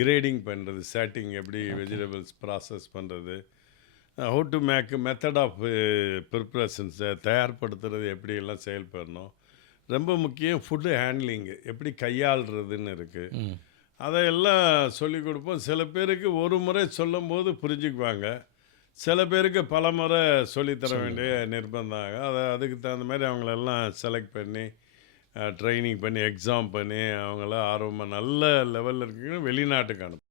Grading பண்ணுறது, சேட்டிங் எப்படி ஓகே. வெஜிடபிள்ஸ் ப்ராசஸ் பண்ணுறது, how to make method of ப்ரிப்ரேஷன்ஸை தயார்படுத்துறது எப்படியெல்லாம் செயல்படணும். ரொம்ப முக்கியம் ஃபுட்டு ஹேண்ட்லிங்கு எப்படி கையாளுறதுன்னு இருக்குது. ம். அதையெல்லாம் சொல்லிக் கொடுப்போம். சில பேருக்கு ஒரு முறை சொல்லும்போது புரிஞ்சுக்குவாங்க. சில பேருக்கு பல முறை சொல்லித்தர வேண்டிய சொல்லணும். நிர்பந்தம். அதுக்கு தகுந்த மாதிரி அவங்களெல்லாம் செலக்ட் பண்ணி ட்ரைனிங் பண்ணி எக்ஸாம் பண்ணி அவங்கள ஆர்வமாக நல்ல லெவலில் இருக்குங்க வெளிநாட்டுக்கு அனுப்பும்.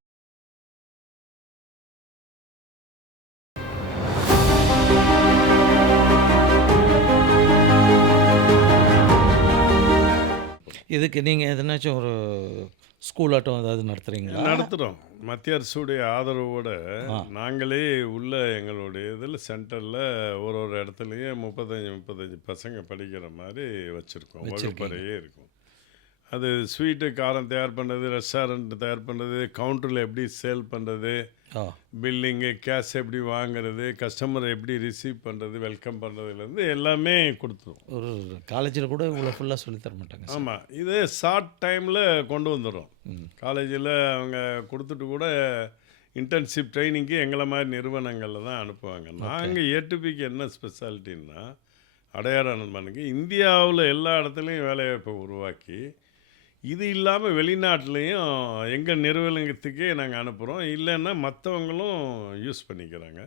இதுக்கு நீங்க எதனாச்சும் ஒரு ஸ்கூல் ஆட்டம் ஏதாவது நடத்துறீங்களா? நடத்துகிறோம். மத்திய அரசுடைய ஆதரவோட ஆ. நாங்களே உள்ள எங்களுடைய இதில் சென்டரில் ஒரு ஒரு இடத்துலையும் 35 பசங்க படிக்கிற மாதிரி வச்சுருக்கோம். வச்சிருக்கீங்க. வகுப்பறையே இருக்கும். அது ஸ்வீட்டு காரம் தயார் பண்ணுறது, ரெஸ்டாரண்ட் தயார் பண்ணுறது, கவுண்டரில் எப்படி சேல் பண்ணுறது, ஆ. பில்லிங்கு, கேஷ் எப்படி வாங்குறது, கஸ்டமரை எப்படி ரிசீவ் பண்ணுறது, வெல்கம் பண்ணுறதுலேருந்து எல்லாமே கொடுத்துருவோம். ஒரு காலேஜில் கூட இவ்வளோ ஃபுல்லாக சொல்லித் தர மாட்டாங்க சார். ஆமாம், இது ஷார்ட் டைமில் கொண்டு வந்துடும். ம். காலேஜில் அவங்க கொடுத்துட்டு கூட இன்டர்ன்ஷிப் ட்ரைனிங்க்கு எங்களை மாதிரி நிறுவனங்களில் தான் அனுப்புவாங்க. நாங்கள் ஏடிபிக்கு என்ன ஸ்பெஷாலிட்டின்னா, அடையாளமனுக்கு இந்தியாவில் எல்லா இடத்துலையும் வேலைவாய்ப்பை உருவாக்கி, இது இல்லாமல் வெளிநாட்டிலையும் எங்கள் நிறுவனத்துக்கே நாங்கள் அனுப்புகிறோம். இல்லைன்னா மற்றவங்களும் யூஸ் பண்ணிக்கிறாங்க.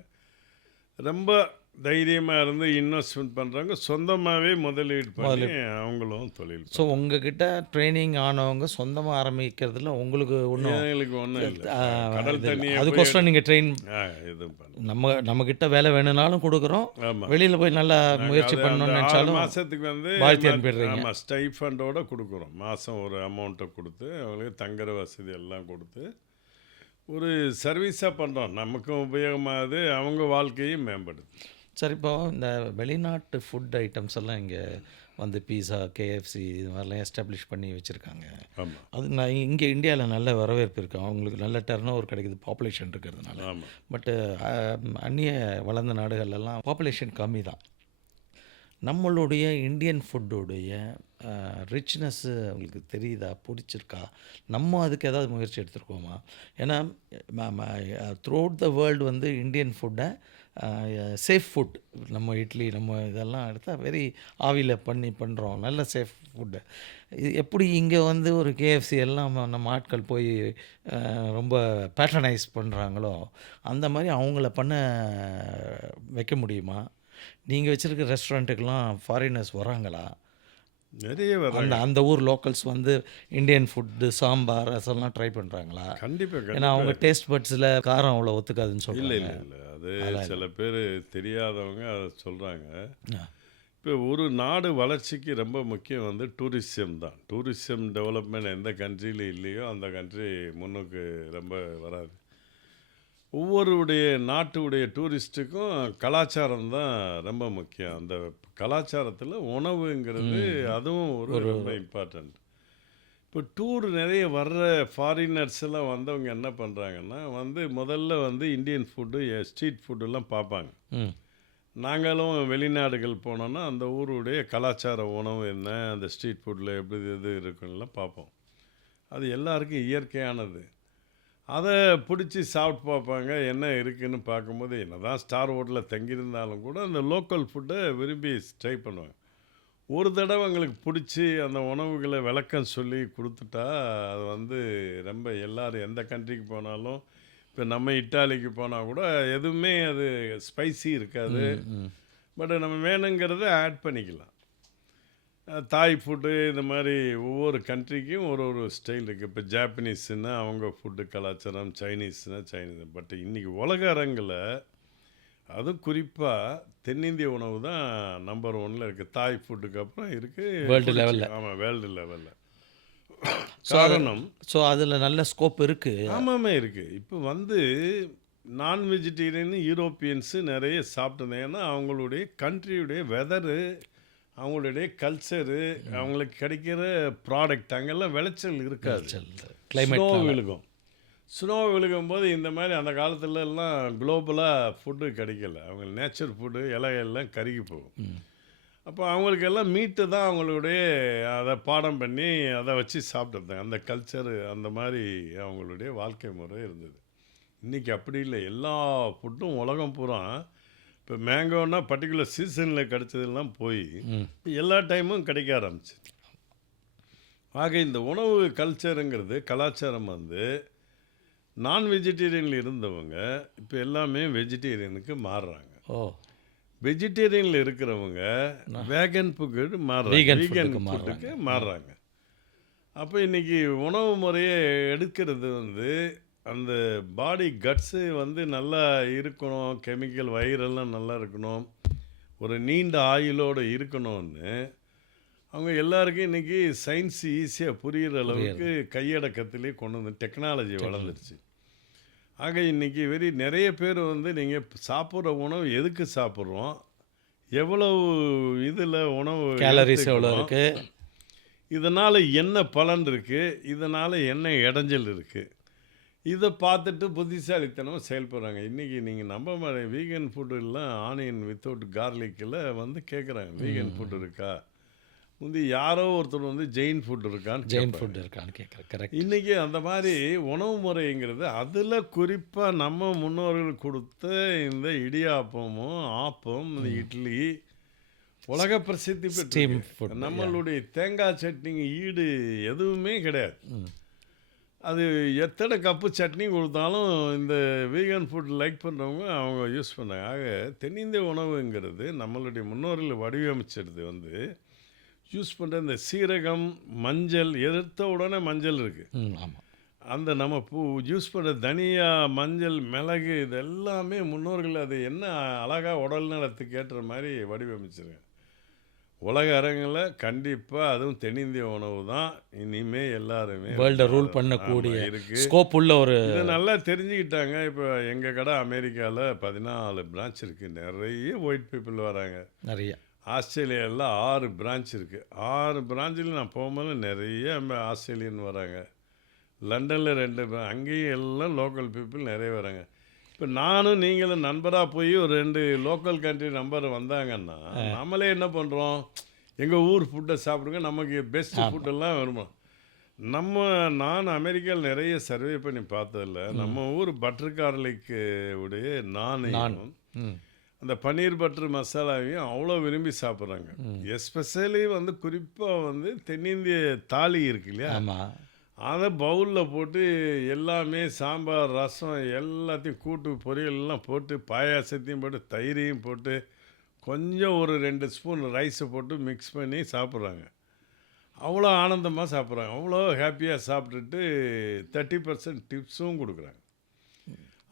ரொம்ப தைரியமாக இருந்து இன்வெஸ்ட்மெண்ட் பண்ணுறவங்க சொந்தமாகவே முதலீடு பண்ணி அவங்களும் தொழில் ஸோ உங்ககிட்ட ட்ரைனிங் ஆனவங்க சொந்தமாக ஆரம்பிக்கிறதுல உங்களுக்கு ஒன்றும் எங்களுக்கு ஒன்றும் இல்லை. கடல் தண்ணியை அதுக்கோசரம் நீங்கள் ட்ரெயின் எதுவும் பண்ண. நம்மக்கிட்ட வேலை வேணும்னாலும் கொடுக்குறோம். ஆமாம், வெளியில் போய் நல்லா முயற்சி பண்ணணும்னு நினச்சாலும் மாதத்துக்கு வந்து வாழ்த்தி அனுப்பிடுறீங்க. ஆமாம், ஸ்டைஃபண்டோட கொடுக்குறோம். மாதம் ஒரு அமௌண்ட்டை கொடுத்து அவங்களுக்கு தங்குற வசதி எல்லாம் கொடுத்து ஒரு சர்வீஸாக பண்ணுறோம். நமக்கும் உபயோகமாகுது, அவங்க வாழ்க்கையும் மேம்படுது. சரி, இப்போ இந்த வெளிநாட்டு ஃபுட் ஐட்டம்ஸ் எல்லாம் இங்கே வந்து பீஸா, கேஎஃப்சி இது மாதிரிலாம் எஸ்டாப்ளிஷ் பண்ணி வச்சுருக்காங்க. ஆமாம், அது நான் இங்கே இந்தியாவில் நல்ல வரவேற்பு இருக்குது. அவங்களுக்கு நல்ல டர்ன் ஓவர் கிடைக்குது பாப்புலேஷன் இருக்கிறதுனால. ஆமாம். பட்டு அந்நிய வளர்ந்த நாடுகள்லாம் பாப்புலேஷன் கம்மி தான். நம்மளுடைய இந்தியன் ஃபுட்டுடைய ரிச்னஸ்ஸு அவங்களுக்கு தெரியுதா, பிடிச்சிருக்கா? நம்ம அதுக்கு ஏதாவது முயற்சி எடுத்துருக்கோமா? ஏன்னா த்ரூ அவுட் த வேர்ல்டு வந்து இந்தியன் ஃபுட்டை சேஃப் ஃபுட், நம்ம இட்லி நம்ம இதெல்லாம் எடுத்தால் வெரி ஆவியில் பண்ணுறோம் நல்ல சேஃப் ஃபுட்டு. இது எப்படி இங்கே வந்து ஒரு கேஎஃப்சி எல்லாம் நம்ம ஆட்கள் போய் ரொம்ப பேட்ரனைஸ் பண்ணுறாங்களோ அந்த மாதிரி அவங்கள பண்ண வைக்க முடியுமா? நீங்கள் வச்சுருக்க ரெஸ்டாரண்ட்டுக்கெலாம் ஃபாரினர்ஸ் வராங்களா? நிறைய வர்றாங்க. அந்த அந்த ஊர் லோக்கல்ஸ் வந்து இந்தியன் ஃபுட்டு, சாம்பார், ரசம்லாம் ட்ரை பண்ணுறாங்களா? கண்டிப்பாக ஏன்னா அவங்க கண்டிப்பாக. டேஸ்ட் பட்ஸில் காரம் அவ்வளோ ஒத்துக்காதுன்னு இல்லை சொல்கிறாங்க. இல்லை இல்லை, அது சில பேர் தெரியாதவங்க அதை சொல்கிறாங்க. ஆ. இப்போ ஒரு நாடு வளர்ச்சிக்கு ரொம்ப முக்கியம் வந்து டூரிசம் தான். டூரிசம் டெவலப்மெண்ட் எந்த கண்ட்ரியில் இல்லையோ அந்த கண்ட்ரி முன்னுக்கு ரொம்ப வராது. ஒவ்வொருடைய நாட்டுடைய டூரிஸ்ட்டுக்கும் கலாச்சாரம் தான் ரொம்ப முக்கியம். அந்த கலாச்சாரத்தில் உணவுங்கிறது அதுவும் ஒரு ரொம்ப இம்பார்ட்டண்ட். இப்போ டூர் நிறைய வர்ற ஃபாரினர்ஸ் எல்லாம் வந்தவங்க என்ன பண்ணுறாங்கன்னா வந்து முதல்ல வந்து இந்தியன் ஃபுட்டு, ஸ்ட்ரீட் ஃபுட்டெல்லாம் பார்ப்பாங்க. ம். நாங்களும் வெளிநாடுகள் போனோன்னா அந்த ஊருடைய கலாச்சார உணவு என்ன, அந்த ஸ்ட்ரீட் ஃபுட்டில் எப்படி இது இருக்குன்னெலாம் பார்ப்போம். அது எல்லாருக்கும் இயற்கையானது. அதை பிடிச்சி சாப்பிட்டு பார்ப்பாங்க. என்ன இருக்குதுன்னு பார்க்கும்போது என்னதான் ஸ்டார் ஹோட்டலில் தங்கியிருந்தாலும் கூட அந்த லோக்கல் ஃபுட்டை விரும்பி ட்ரை பண்ணுவாங்க. ஒரு தடவை அவங்களுக்கு பிடிச்சி அந்த உணவுகளை விளக்கம் சொல்லி கொடுத்துட்டா அது வந்து ரொம்ப எல்லோரும் எந்த கண்ட்ரிக்கு போனாலும், இப்போ நம்ம இட்டாலிக்கு போனால் கூட எதுவுமே அது ஸ்பைசி இருக்காது. ம். பட் நம்ம வேணுங்கிறத ஆட் பண்ணிக்கலாம். தாய் ஃபுட்டு இந்த மாதிரி ஒவ்வொரு கண்ட்ரிக்கும் ஒரு ஒரு ஸ்டைல் இருக்குது. இப்போ ஜாப்பனீஸ்னா அவங்க ஃபுட்டு கலாச்சாரம், சைனீஸ்னால் சைனீஸ். பட் இன்றைக்கி உலக அரங்கில் அதுவும் குறிப்பாக தென்னிந்திய உணவு தான் நம்பர் 1ல் இருக்குது. தாய் ஃபுட்டுக்கு அப்புறம் இருக்குது வேர்ல்டு லெவலில். ஆமாம், வேர்ல்டு லெவலில். ஸோ காரணம் ஸோ அதில் நல்ல ஸ்கோப் இருக்குது. ஆமாமே இருக்குது. இப்போ வந்து நான் வெஜிடேரியன் யூரோப்பியன்ஸு நிறைய சாப்பிட்டது. ஏன்னா அவங்களுடைய கண்ட்ரியுடைய வெதரு, அவங்களுடைய கல்ச்சரு, அவங்களுக்கு கிடைக்கிற ப்ராடக்ட் அங்கெல்லாம் விளைச்சல் இருக்காது. ஸ்னோ கிளைமேட் விழுகும். ஸ்னோ விழுகும்போது இந்த மாதிரி அந்த காலத்துல எல்லாம் குளோபலாக ஃபுட்டு கிடைக்கல. அவங்க நேச்சர் ஃபுட்டு இலையெல்லாம் கருகி போகும். அப்போ அவங்களுக்கெல்லாம் மீட்டு தான் அவங்களுடைய அதை பாடம் பண்ணி அதை வச்சு சாப்பிட்ருந்தாங்க. அந்த கல்ச்சரு அந்த மாதிரி அவங்களுடைய வாழ்க்கை முறை இருந்தது. இன்றைக்கி அப்படி இல்லை. எல்லா ஃபுட்டும் உலகம் பூரா இப்போ மேங்கோன்னா பர்டிகுலர் சீசனில் கிடைச்சதெல்லாம் போய் ம். எல்லா டைமும் கிடைக்க ஆரம்பிச்சு. ஆக இந்த உணவு கல்ச்சருங்கிறது கலாச்சாரம் வந்து நான் வெஜிடேரியனில் இருந்தவங்க இப்போ எல்லாமே வெஜிடேரியனுக்கு மாறுறாங்க. ஓ வெஜிடேரியனில் இருக்கிறவங்க வேகன் ஃபுட்டு மாறுறாங்க, Vegan வீகன் food-க்கு ஃபுட்டுக்கு மாறுறாங்க. அப்போ இன்றைக்கி உணவு முறையை எடுக்கிறது வந்து அந்த பாடி கட்ஸு வந்து நல்லா இருக்கணும், கெமிக்கல் வயிறெல்லாம் நல்லா இருக்கணும், ஒரு நீண்ட ஆயுளோடு இருக்கணும்னு அவங்க எல்லாருக்கும் இன்றைக்கி சயின்ஸ் ஈஸியாக புரிகிற அளவுக்கு கையடக்கத்திலே கொண்டு வந்து டெக்னாலஜி வளர்ந்துருச்சு. ஆக இன்றைக்கி நிறைய பேர் வந்து நீங்கள் சாப்பிட்ற உணவு எதுக்கு சாப்பிட்றோம், எவ்வளவு இதில் உணவு கேலரிஸ் எவ்வளோ எடுத்துக்கிறோம், இருக்குது, இதனால் என்ன பலன் இருக்குது, இதனால் என்ன இடைஞ்சல் இருக்குது, இதை பார்த்துட்டு புத்திசாலித்தனம் செயல்படுறாங்க. இன்றைக்கி நீங்கள் நம்ப மாதிரி வீகன் ஃபுட்டுலாம் ஆனியன் வித்தவுட் கார்லிக்கில் வந்து கேட்குறாங்க, வீகன் ஃபுட் இருக்கா. முந்தி யாரோ ஒருத்தர் வந்து ஜெயின் ஃபுட் இருக்கான்னு ஜெயின் கேட்பாங்க. ஃபுட் இருக்கான்னு கேட்குறேன். கரெக்ட். இன்றைக்கி அந்த மாதிரி உணவு முறைங்கிறது அதில் குறிப்பாக நம்ம முன்னோர்கள் கொடுத்த இந்த இடியாப்பமும் ஆப்பம் இந்த இட்லி உலக பிரசித்தி ஸ்டீம் பெற்று ஃபுட். நம்மளுடைய தேங்காய் சட்னிக்கு ஈடு எதுவுமே கிடையாது. அது எத்தனை கப்பு சட்னி கொடுத்தாலும் இந்த வீகன் ஃபுட் லைக் பண்ணுறவங்க அவங்க யூஸ் பண்ணாங்க. ஆக தென்னிந்திய உணவுங்கிறது நம்மளுடைய முன்னோர்கள் வடிவமைச்சது வந்து யூஸ் பண்ணுற இந்த சீரகம், மஞ்சள், எடுத்த உடனே மஞ்சள் இருக்குது, ஆமாம். அந்த நம்ம யூஸ் பண்ணுற தனியா, மஞ்சள், மிளகு இது எல்லாமே முன்னோர்கள் அது என்ன அழகாக உடல் நலத்துக்கு ஏற்ற மாதிரி வடிவமைச்சிருங்க. உலக அரங்கில் கண்டிப்பாக அதுவும் தென்னிந்திய உணவு தான் இனிமேல் எல்லாருமே வேர்ல்டை ரூல் பண்ணக்கூடிய இருக்குது. ஸ்கோப் உள்ள ஒரு இதை நல்லா தெரிஞ்சுக்கிட்டாங்க. இப்போ எங்கள் கடை அமெரிக்காவில் 14 பிரான்ச் இருக்குது, நிறைய ஒயிட் பீப்புள் வராங்க. நிறைய ஆஸ்திரேலியாவில் 6 பிரான்ச் இருக்குது. 6 பிரான்ச்சில் நான் போகும்போது நிறைய ஆஸ்திரேலியன் வராங்க. லண்டனில் 2 அங்கேயும் எல்லாம் லோக்கல் பீப்புள் நிறைய வராங்க. இப்போ நானும் நீங்களும் நண்பராக போய் ஒரு 2 லோக்கல் கண்ட்ரி நம்பர் வந்தாங்கன்னா நம்மளே என்ன பண்ணுறோம், எங்கள் ஊர் ஃபுட்டை சாப்பிடுங்க, நமக்கு பெஸ்ட் ஃபுட்டெல்லாம் வருமா. நான் அமெரிக்காவில் நிறைய சர்வே பண்ணி பார்த்ததில்ல, நம்ம ஊர் பட்டர் கார்லிக்கு உடைய நானையும் அந்த பன்னீர் பட்டர் மசாலாவையும் அவ்வளோ விரும்பி சாப்பிட்றாங்க. எஸ்பெஷலி வந்து குறிப்பாக வந்து தென்னிந்திய தாலி இருக்கு இல்லையா, ஆமாம். அதை பவுலில் போட்டு எல்லாமே சாம்பார், ரசம் எல்லாத்தையும் கூட்டு பொரியல் எல்லாம் போட்டு பாயாசத்தையும் போட்டு தயிரையும் போட்டு கொஞ்சம் ஒரு 2 ஸ்பூன் ரைஸை போட்டு மிக்ஸ் பண்ணி சாப்பிட்றாங்க. அவ்வளோ ஆனந்தமாக சாப்பிட்றாங்க, அவ்வளோ ஹாப்பியாக சாப்பிட்டுட்டு 30% டிப்ஸும் கொடுக்குறாங்க.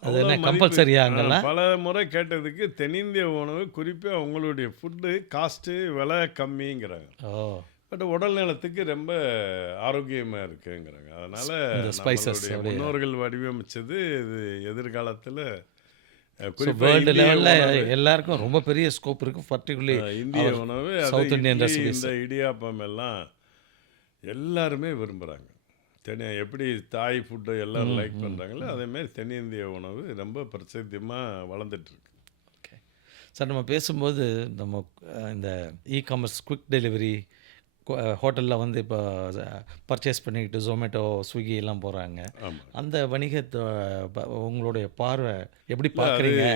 அது என்ன கம்பல்சரியாங்கலாம்? பல முறை கேட்டதுக்கு தென்னிந்திய உணவு குறிப்பாக அவங்களுடைய ஃபுட்டு காஸ்ட்டு விலை கம்மிங்கிறாங்க. ஓ பட் உடல் நலத்துக்கு ரொம்ப ஆரோக்கியமாக இருக்குங்கிறாங்க. அதனால் இந்த ஸ்பைசஸ் நம்மளுடைய முன்னோர்கள் வடிவமைச்சது இது எதிர்காலத்தில் வேர்ல்டு லெவலில் எல்லாருக்கும் ரொம்ப பெரிய ஸ்கோப் இருக்குது. பர்டிகுலர்லி இந்திய உணவு, சவுத் இந்தியன் இட்லி, ரெசிபிஸ். இந்த இடியாப்பம் எல்லாம் எல்லாருமே விரும்புகிறாங்க. எப்படி தாய் ஃபுட்டை எல்லோரும் லைக் பண்ணுறாங்களோ அதேமாதிரி தென்னிந்திய உணவு ரொம்ப பிரசித்தியமாக வளர்ந்துட்டுருக்கு. ஓகே சார், நம்ம பேசும்போது நம்ம இந்த இ-காமர்ஸ் குவிக் டெலிவரி ஹோட்டலில் வந்து இப்போ பர்ச்சேஸ் பண்ணிக்கிட்டு ஜொமேட்டோ, ஸ்விக்கி எல்லாம் போகிறாங்க. ஆமாம், அந்த வணிகத்தை உங்களுடைய பார்வை எப்படி பார்க்குறீங்க?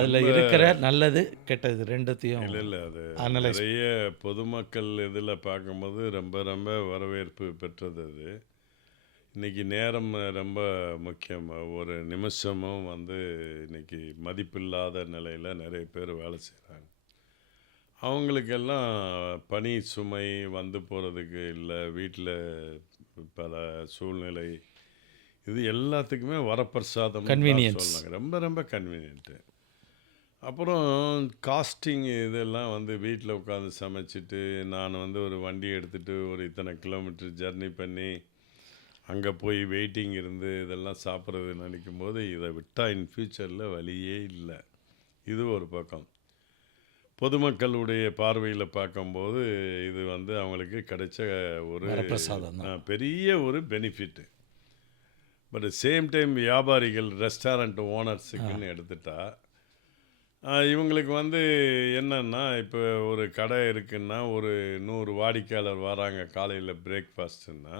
அதில் இருக்கிற நல்லது கெட்டது ரெண்டுத்தையும் இல்லை அது அனலைஸ். நிறைய பொதுமக்கள் இதில் பார்க்கும்போது ரொம்ப ரொம்ப வரவேற்பு பெற்றது. அது இன்றைக்கி நேரம் ரொம்ப முக்கியம். ஒரு நிமிஷமும் வந்து இன்றைக்கி மதிப்பில்லாத நிலையில் நிறைய பேர் வேலை செய்கிறாங்க. அவங்களுக்கெல்லாம் பணி சுமை வந்து போகிறதுக்கு இல்லை, வீட்டில் பல சூழ்நிலை, இது எல்லாத்துக்குமே வரப்பிரசாதம் கன்வீனியன்ஸ் சொன்னாங்க. ரொம்ப ரொம்ப கன்வீனியன்ட்டு. அப்புறம் காஸ்டிங் இதெல்லாம் வந்து வீட்டில் உட்காந்து சமைச்சிட்டு நான் வந்து ஒரு வண்டி எடுத்துகிட்டு ஒரு இத்தனை கிலோமீட்டர் ஜர்னி பண்ணி அங்கே போய் வெயிட்டிங் இருந்து இதெல்லாம் சாப்பிட்றது நினைக்கும் போது இதை விட்டால் இன் ஃப்யூச்சரில் வழியே இல்லை. இது ஒரு பக்கம். பொதுமக்களுடைய பார்வையில் பார்க்கும்போது இது வந்து அவங்களுக்கு கிடைச்ச ஒரு வரப்பிரசாதம் தான். பெரிய ஒரு பெனிஃபிட்டு. பட் சேம் டைம் வியாபாரிகள், ரெஸ்டாரண்ட் ஓனர்ஸுக்குன்னு எடுத்துட்டா இவங்களுக்கு வந்து என்னன்னா, இப்போ ஒரு கடை இருக்குன்னா, ஒரு 100 வாடிக்கையாளர் வராங்க காலையில பிரேக்ஃபாஸ்ட்டுன்னா,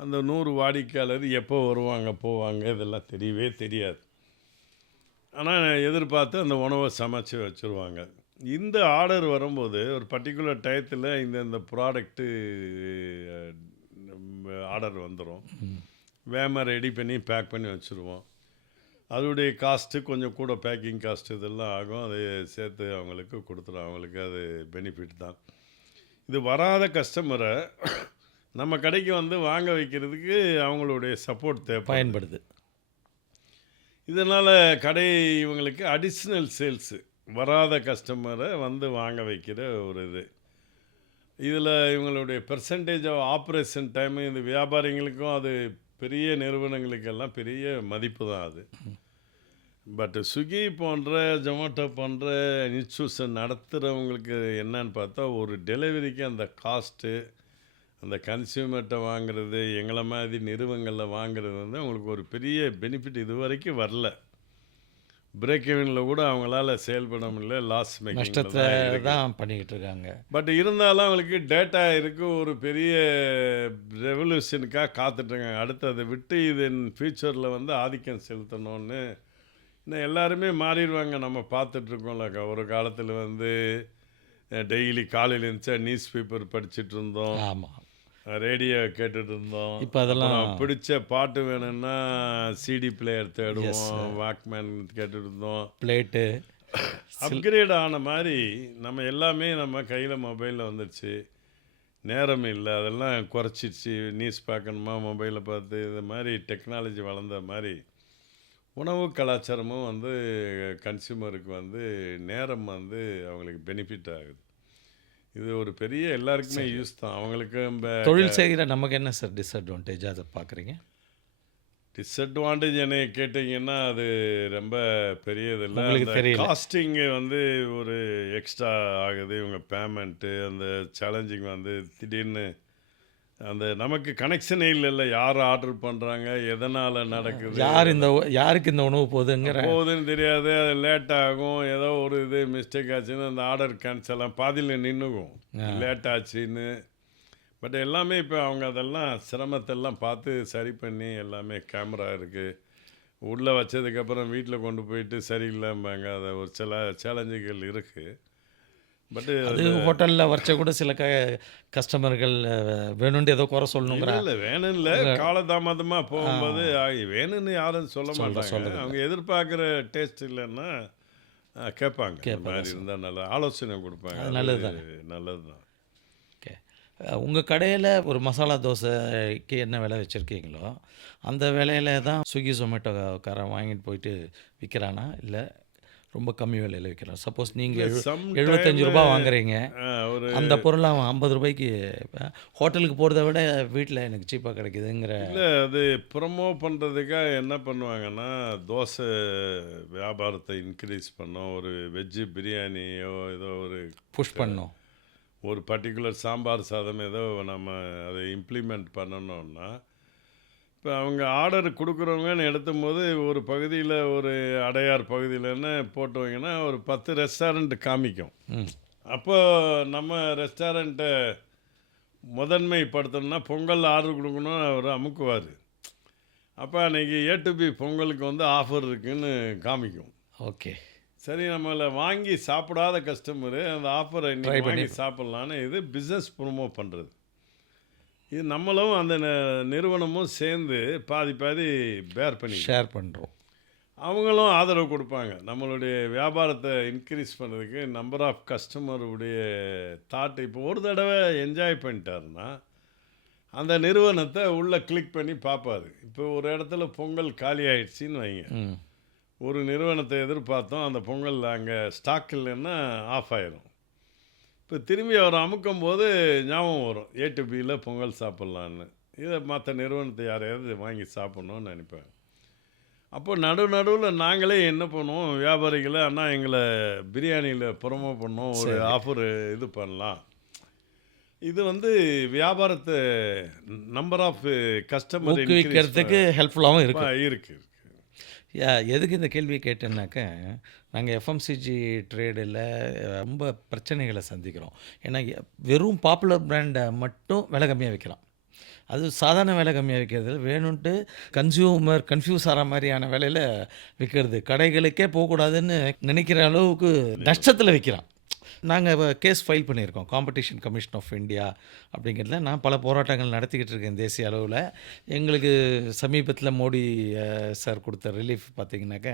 அந்த 100 வாடிக்கையாளர் எப்போ வருவாங்க, போவாங்க இதெல்லாம் தெரியவே தெரியாது. ஆனா எதிர்பார்த்து அந்த உணவ சமைச்சு வச்சுருவாங்க. இந்த ஆர்டர் வரும்போது ஒரு பர்ட்டிகுலர் டயத்துல இந்த ப்ராடக்ட்டு ஆர்டர் வந்துரும். வேகமா ரெடி பண்ணி பேக் பண்ணி வச்சுருவோம். அதோடைய காஸ்ட்டு கொஞ்சம் கூட பேக்கிங் காஸ்ட் இதெல்லாம் ஆகும். அதை சேர்த்து அவங்களுக்கு குடுத்துருவோம். அவங்களுக்கு அது பெனிஃபிட் தான். இது வராத கஸ்டமர நம்ம கடைக்கு வந்து வாங்க வைக்கிறதுக்கு அவங்களுடைய சப்போர்ட் தேவைப்படுது. பயன்படுது. இதனால கடை இவங்களுக்கு அடிஷ்னல் சேல்ஸு. வராத கஸ்டமர வந்து வாங்க வைக்கிற ஒரு இது. இதில இவங்களுடைய பெர்சன்டேஜ் ஆஃப் ஆப்பரேஷன் டைமு இந்த வியாபாரிங்களுக்கும் அது பெரிய நிறுவனங்களுக்கெல்லாம் பெரிய மதிப்பு தான் அது. பட் ஸ்விக்கி போன்ற, ஜொமேட்டோ போன்ற இன்ஸ்டியூஷன் நடத்துகிறவங்களுக்கு என்னன்னு பார்த்தா, ஒரு டெலிவரிக்கு அந்த காஸ்ட்டு, அந்த கன்சியூமர்கிட்ட வாங்குறது, எங்களை மாதிரி நிறுவனங்களில் வாங்குறது வந்து அவங்களுக்கு ஒரு பெரிய பெனிஃபிட் இதுவரைக்கும் வரல. பிரேக் ஈவனில் கூட அவங்களால செயல்பட முடியல. லாஸ் மேக்கிங்கில் நஷ்டத்தை தான் இருக்கு. தான் பண்ணிக்கிட்டு இருக்காங்க. பட் இருந்தாலும் அவங்களுக்கு டேட்டா இருக்குது. ஒரு பெரிய ரெவல்யூஷனுக்காக காத்துட்ருக்காங்க. அடுத்து அதை விட்டு இது ஃபியூச்சரில் வந்து ஆதிக்கம் செலுத்தணும்னு இன்னும் எல்லாருமே மாறிடுவாங்க. நம்ம பார்த்துட்ருக்கோம்ல. ஒரு காலத்தில் வந்து டெய்லி காலையில் எழுந்திரிச்சா நியூஸ் பேப்பர் படிச்சுட்டு இருந்தோம், ஆமாம். ரேடியோ கேட்டுட்டு இருந்தோம். இப்போ அதெல்லாம் அப்புறம் பிடிச்ச பாட்டு வேணும்னா சிடி பிளேயர் எஸ் தேடுவோம், வாக்மேன் கேட்டுட்டு இருந்தோம். பிளேட்டு அப்கிரேட் ஆன மாதிரி நம்ம எல்லாமே நம்ம கையில் மொபைலில் வந்துடுச்சு. நேரம் இல்லை, அதெல்லாம் குறைச்சிடுச்சு. நியூஸ் பார்க்கணுமா மொபைலில் பார்த்து, இது மாதிரி டெக்னாலஜி வளர்ந்த மாதிரி உணவு கலாச்சாரமும் வந்து கன்சியூமருக்கு வந்து நேரம் வந்து அவங்களுக்கு பெனிஃபிட் ஆகுது. இது ஒரு பெரிய எல்லாருக்குமே சரி. யூஸ் தான். அவங்களுக்கு தொழில் செய்கிற நமக்கு என்ன சார் டிஸ்அட்வான்டேஜ் அதை பார்க்குறீங்க? டிஸ்அட்வான்டேஜ் என்னை கேட்டிங்கன்னா அது ரொம்ப பெரியதில்லை. உங்களுக்கு அந்த தெரியல. காஸ்டிங்கு வந்து ஒரு எக்ஸ்ட்ரா ஆகுது. இவங்க பேமெண்ட்டு அந்த சேலஞ்சிங் வந்து திடீர்னு அந்த நமக்கு கனெக்ஷனே இல்லைல்ல. யார் ஆர்டர் பண்ணுறாங்க, எதனால் நடக்குது, யாருக்கு இந்த உணவு போகுதுங்கிற போகுதுன்னு தெரியாது. அது லேட் ஆகும். ஏதோ ஒரு இது மிஸ்டேக் ஆச்சுன்னு அந்த ஆர்டர் கேன்சல் ஆகும், பாதியில் நின்றுக்கும் லேட் ஆச்சுன்னு. பட் எல்லாமே இப்போ அவங்க அதெல்லாம் சிரமத்தெல்லாம் பார்த்து சரி பண்ணி எல்லாமே கேமரா இருக்குது. உள்ளே வச்சதுக்கப்புறம் வீட்டில் கொண்டு போயிட்டு சரியில்லைம்பாங்க. அதை ஒரு சில சேலஞ்சுகள் இருக்குது. பட்டு அது ஹோட்டலில் வச்ச கூட சில கஸ்டமர்கள் வேணும்னு ஏதோ குறை சொல்லணுங்கிற இல்லை இல்லை வேணும் இல்லை, காலதாமதமாக போகும்போது வேணும்னு யாரும் சொல்ல மாட்டாங்க. சொல்கிறது அவங்க எதிர்பார்க்குற டேஸ்ட் இல்லைன்னா கேட்பாங்க. இந்த கேட்பாங்க மாதிரி இருந்தால் நல்லா ஆலோசனை கொடுப்பாங்க. அது அது நல்லது தானே. நல்லது தான். ஓகே. உங்கள் கடையில் ஒரு மசாலா தோசைக்கு என்ன விலை வச்சுருக்கீங்களோ அந்த விலையில தான் ஸ்விக்கி ஜொமேட்டோக்காரன் வாங்கிட்டு போயிட்டு விற்கிறானா, இல்லை ரொம்ப கம்மி விலையில் விற்கிறான்? சப்போஸ் நீங்கள் இல்லை எழுபத்தஞ்சு சம்டைம் ரூபா வாங்குறீங்க, ஒரு அந்த பொருளை அவன் 50 ரூபாய்க்கு ஹோட்டலுக்கு போகிறத விட வீட்டில் எனக்கு சீப்பாக கிடைக்குதுங்கிற இல்லை அது ப்ரொமோ பண்ணுறதுக்காக என்ன பண்ணுவாங்கன்னா, தோசை வியாபாரத்தை இன்க்ரீஸ் பண்ணோம். ஒரு வெஜ்ஜு பிரியாணியோ ஏதோ புஷ் பண்ணோம். ஒரு பர்டிகுலர் சாம்பார் சாதம் ஏதோ நம்ம அதை இம்ப்ளிமெண்ட் பண்ணணும்னா, இப்போ அவங்க ஆர்டர் கொடுக்குறவங்கன்னு எடுத்தும்போது ஒரு பகுதியில் ஒரு அடையார் பகுதியிலன்னு போட்டுவங்கன்னா ஒரு 10 ரெஸ்டாரண்ட் காமிக்கும். ம் அப்போ நம்ம ரெஸ்டாரண்ட்டை முதன்மைப்படுத்தணும்னா பொங்கல் ஆர்டர் கொடுக்கணும் அவர் அமுக்குவார். அப்போ அன்றைக்கி ஏ டு பி பொங்கலுக்கு வந்து ஆஃபர் இருக்குன்னு காமிக்கும். ஓகே. சரி, நம்மளை வாங்கி சாப்பிடாத கஸ்டமரு அந்த ஆஃபரை ட்ரை இன்னைக்கு பண்ணி வாங்கி சாப்பிட்லான்னு இது பிஸ்னஸ் ப்ரொமோட் பண்ணுறது. இது நம்மளும் அந்த நிறுவனமும் சேர்ந்து பாதி பாதி பேர் பண்ணி ஷேர் பண்ணுறோம். அவங்களும் ஆதரவு கொடுப்பாங்க. நம்மளுடைய வியாபாரத்தை இன்க்ரீஸ் பண்ணுறதுக்கு நம்பர் ஆஃப் கஸ்டமருடைய தாட் இப்போ ஒரு தடவை என்ஜாய் பண்ணிட்டாருன்னா அந்த நிறுவனத்தை உள்ளே கிளிக் பண்ணி பார்ப்பாரு. இப்போ ஒரு இடத்துல பொங்கல் காலி ஆயிடுச்சின்னு வைங்க, ம் ஒரு நிறுவனத்தை எதிர்பார்த்தோம், அந்த பொங்கல் அங்கே ஸ்டாக் இல்லைன்னா ஆஃப் ஆயிரும். இப்போ திரும்பி அவர் அமுக்கும் போது ஞாபகம் வரும், ஏ டு பியில் பொங்கல் சாப்பிட்லான்னு. இதை மற்ற நிறுவனத்தை யாரையாவது வாங்கி சாப்பிட்ணுன்னு நினைப்பேன். அப்போ நடுவில் நாங்களே என்ன பண்ணுவோம், வியாபாரிகளை அண்ணா எங்களை பிரியாணியில் ப்ரொமோ பண்ணோம், ஒரு சரி. ஆஃபர் இது பண்ணலாம். இது வந்து வியாபாரத்தை நம்பர் ஆஃப் கஸ்டமர் ஊக்குவிக்கிறதுக்கு ஹெல்ப்ஃபுல்லாகவும் இருக்குது. இருக்குது. எதுக்கு இந்த கேள்வியை கேட்டேன்னாக்க, நாங்கள் எஃப்எம்சிஜி ட்ரேடில் ரொம்ப பிரச்சனைகளை சந்திக்கிறோம். ஏன்னா வெறும் பாப்புலர் பிராண்டை மட்டும் விலை கம்மியாக விற்கிறான். அது சாதாரண விலை கம்மியாக விற்கிறது வேணும்ன்ட்டு கன்சியூமர் கன்ஃபியூஸ் ஆகிற மாதிரியான விலையில் விற்கிறது. கடைகளுக்கே போகக்கூடாதுன்னு நினைக்கிற அளவுக்கு நஷ்டத்தில் விற்கிறான். நாங்கள் கேஸ் ஃபைல் பண்ணியிருக்கோம் காம்படிஷன் கமிஷன் ஆஃப் இந்தியா அப்படிங்கிறதுல. நான் பல போராட்டங்கள் நடத்திக்கிட்டு இருக்கேன் தேசிய அளவில். எங்களுக்கு சமீபத்தில் மோடி சார் கொடுத்த ரிலீஃப் பார்த்திங்கனாக்க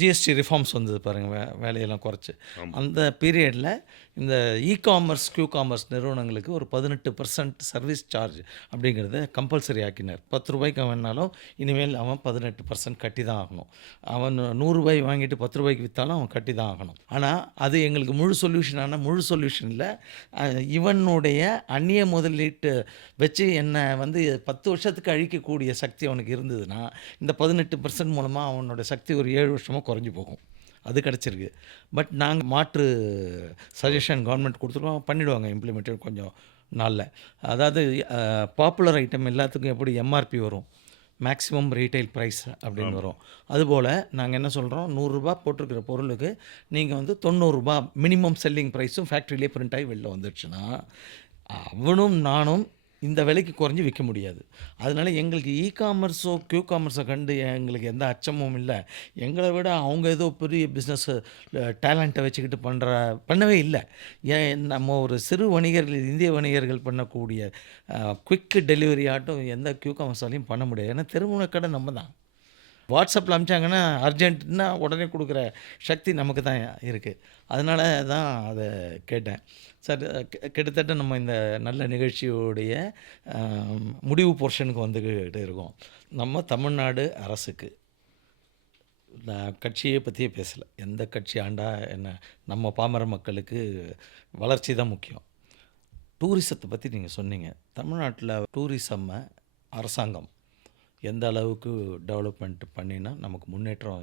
ஜிஎஸ்டி ரிஃபார்ம்ஸ் வந்தது பாருங்கள், வேலையெல்லாம் குறைச்சி. அந்த பீரியடில் இந்த காமர்ஸ் காமர்ஸ் நிறுவனங்களுக்கு ஒரு 18% சர்வீஸ் சார்ஜ் அப்படிங்கிறத கம்பல்சரி ஆக்கினார். 10 ரூபாய்க்கு வேணாலும் இனிமேல் அவன் 18% கட்டி தான் ஆகணும். அவன் 100 ரூபாய் வாங்கிட்டு 10 ரூபாய்க்கு விற்றாலும் அவன் கட்டி தான் ஆகணும். ஆனால் அது எங்களுக்கு முழு சொல்யூஷனில் இவனுடைய அந்நிய முதலீட்டு வச்சு என்னை 10 வருஷத்துக்கு அழிக்கக்கூடிய சக்தி அவனுக்கு இருந்ததுன்னா, இந்த 18% மூலமாக அவனோட சக்தி ஒரு 7 வருஷமாக குறைஞ்சி போகும். அது கிடச்சிருக்கு. பட் நாங்கள் மாற்று சஜஷன் கவர்மெண்ட் கொடுத்துருக்கோம், பண்ணிவிடுவாங்க இம்ப்ளிமெண்ட் கொஞ்சம் நாளில். அதாவது பாப்புலர் ஐட்டம் எல்லாத்துக்கும் எப்படி எம்ஆர்பி வரும், மேக்ஸிமம் ரீட்டைல் ப்ரைஸ் அப்படின்னு வரும். அதுபோல் நாங்கள் என்ன சொல்கிறோம், 100 ரூபா போட்டிருக்கிற பொருளுக்கு நீங்கள் 90 ரூபா மினிமம் செல்லிங் ப்ரைஸும் ஃபேக்ட்ரியிலே பிரிண்ட் ஆகி வெளில வந்துடுச்சுன்னா அவனும் நானும் இந்த விலைக்கு குறைஞ்சி விற்க முடியாது. அதனால் எங்களுக்கு காமர்ஸோ காமர்ஸை கண்டு எங்களுக்கு எந்த அச்சமும் இல்லை. எங்களை விட அவங்க ஏதோ பெரிய பிஸ்னஸ் டேலண்ட்டை வச்சுக்கிட்டு பண்ணவே இல்லை. ஏன் நம்ம ஒரு சிறு வணிகர்கள், இந்திய வணிகர்கள் பண்ணக்கூடிய குவிக் டெலிவரி ஆட்டும் எந்த காமர்ஸாலையும் பண்ண முடியாது. ஏன்னா தெருமுனை கடை நம்ம தான். வாட்ஸ்அப்பில் அனுப்பிச்சாங்கன்னா அர்ஜென்ட்னா உடனே கொடுக்குற சக்தி நமக்கு தான் இருக்குது. அதனால தான் அதை கேட்டேன் சார். கிட்டத்தட்ட நம்ம இந்த நல்ல நிகழ்ச்சியோடைய முடிவு போர்ஷனுக்கு வந்துக்கிட்டு இருக்கோம். நம்ம தமிழ்நாடு அரசுக்கு, நான் கட்சியை பற்றியே பேசலை, எந்த கட்சி ஆண்டா என்ன, நம்ம பாமர மக்களுக்கு வளர்ச்சி தான் முக்கியம். டூரிசத்தை பற்றி நீங்கள் சொன்னீங்க. தமிழ்நாட்டில் டூரிசம்மை அரசாங்கம் எந்த அளவுக்கு டெவலப்மெண்ட் பண்ணினா நமக்கு முன்னேற்றம்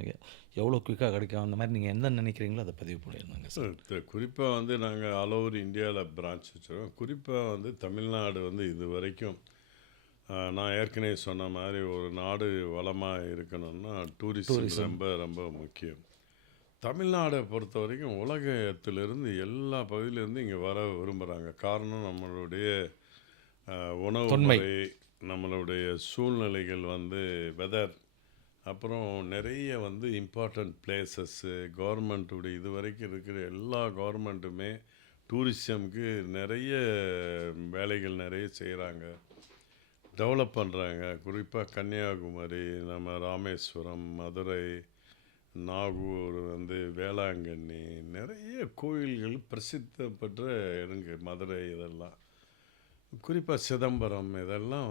எவ்வளோ குயிக்காக கிடைக்கும், அந்த மாதிரி நீங்கள் என்ன நினைக்கிறீங்களோ அதை பதிவு பண்ணியிருந்தாங்க சார். குறிப்பாக நாங்கள் ஆல் ஓவர் இந்தியாவில் பிரான்ச் வச்சுருக்கோம். குறிப்பாக தமிழ்நாடு இது வரைக்கும் நான் ஏற்கனவே சொன்ன மாதிரி ஒரு நாடு வளமாக இருக்கணும்னா டூரிசம் ரொம்ப ரொம்ப முக்கியம். தமிழ்நாடை பொறுத்த வரைக்கும் உலகத்திலிருந்து எல்லா பகுதியிலேருந்து இங்கே வர விரும்புகிறாங்க. காரணம் நம்மளுடைய உணவு முறை, நம்மளுடைய சூழ்நிலைகள், வெதர், அப்புறம் நிறைய இம்பார்ட்டண்ட் பிளேசஸ்ஸு, கவர்மெண்ட்டுடைய இது வரைக்கும் இருக்கிற எல்லா கவர்மெண்ட்டுமே டூரிசம்க்கு நிறைய வேலைகள் நிறைய செய்கிறாங்க, டெவலப் பண்ணுறாங்க. குறிப்பாக கன்னியாகுமரி, நம்ம ராமேஸ்வரம், மதுரை, நாகூர், வேளாங்கண்ணி, நிறைய கோயில்கள் பிரசித்த இடங்க, மதுரை, இதெல்லாம் குறிப்பாக சிதம்பரம், இதெல்லாம்